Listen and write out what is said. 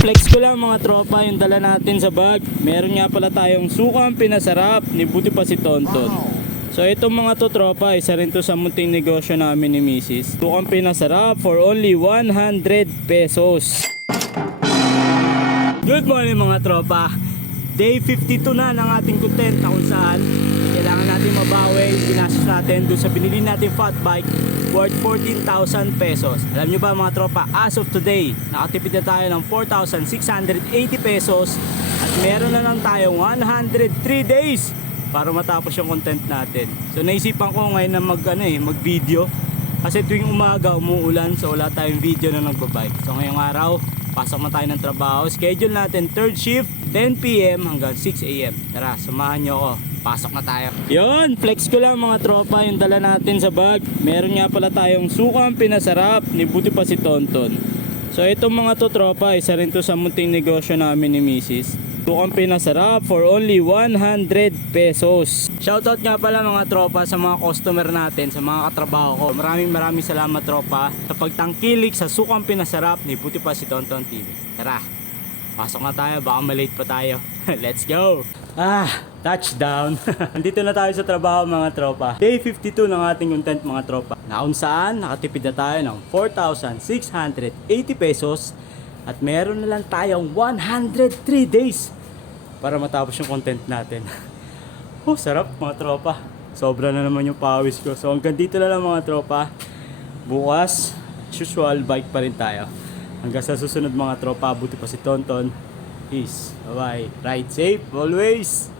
flex ko lang mga tropa yung dala natin sa bag. Meron nga pala tayong sukang pinasarap ni buti pa si Tonton. So itong mga to tropa, isa rin to sa munting negosyo namin ni Mrs. Sukang pinasarap for only 100 pesos. Good morning mga tropa. Day 52 na ng ating content na kung saan kailangan natin mabawi yung ginastos natin doon sa binili natin fat bike worth 14,000 pesos. Alam nyo ba mga tropa, as of today, nakatipid na tayo ng 4,680 pesos at meron na lang tayong 103 days para matapos yung content natin. So naisipan ko ngayon na mag-video kasi tuwing umaga umuulan, so wala tayong video na nagbabike. So ngayong araw, pasok na tayo ng trabaho. Schedule natin third shift, 10 PM hanggang 6 AM. Tara, samahan nyo ako. Pasok na tayo. Yon, flex ko lang mga tropa yung dala natin sa bag. Meron nga pala tayong sukang pinasarap ni buti pa si Tonton. So itong mga to tropa, isa rin to sa munting negosyo namin ni Mrs. Sukang pinasarap for only 100 pesos. Shoutout nga pala mga tropa sa mga customer natin, sa mga katrabaho ko. Maraming salamat tropa sa pagtangkilik sa sukang pinasarap ni buti pa si Tonton TV. Tara, pasok na tayo, baka malate pa tayo. Let's go! Touchdown! Andito na tayo sa trabaho mga tropa. Day 52 ng ating content mga tropa. Na kung saan nakatipid na tayo ng 4,680 pesos at meron na lang tayong 103 days para matapos yung content natin. Oh, sarap mga tropa. Sobra na naman yung pawis ko. So hanggang dito na lang mga tropa. Bukas, as usual, bike pa rin tayo. Hanggang sa susunod mga tropa, buti pa si Tonton. Peace. Bye-bye. Ride safe always.